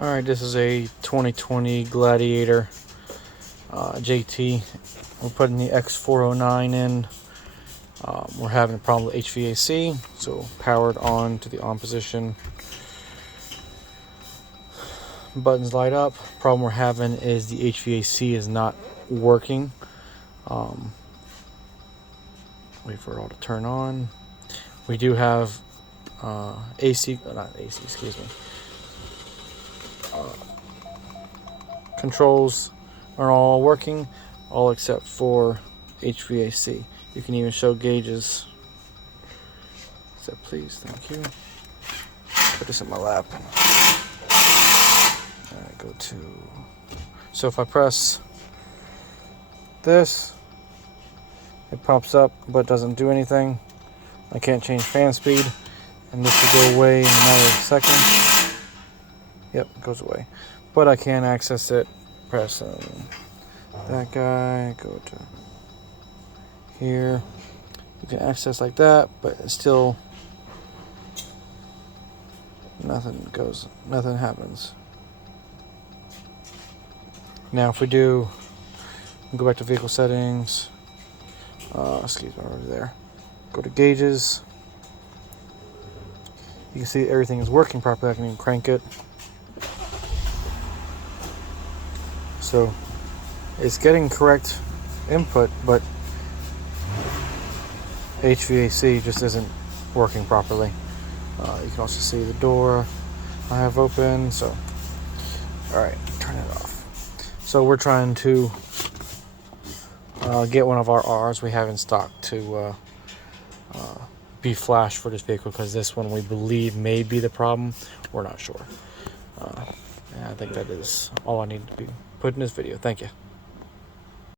Alright, this is a 2020 Gladiator JT. We're putting the X409 in. We're having a problem with HVAC, so powered on to the on position. Buttons light up. Problem we're having is the HVAC is not working. Wait for it all to turn on. We do have controls are all working, all except for HVAC. You can even show gauges. So please, thank you. Put this in my lap. Alright, go to. So if I press this, it pops up but doesn't do anything. I can't change fan speed, and this will go away in a matter of seconds. Yep, it goes away. But I can access it. Press that guy, go to here. You can access like that, but it's still nothing happens. Now if we do go back to vehicle settings, excuse me, over there. Go to gauges. You can see everything is working properly. I can even crank it. So it's getting correct input, but HVAC just isn't working properly. You can also see the door I have open. So, all right, turn it off. So we're trying to get one of our R's we have in stock to be flashed for this vehicle, because this one we believe may be the problem. We're not sure. And I think that is all I need to be put in this video. Thank you.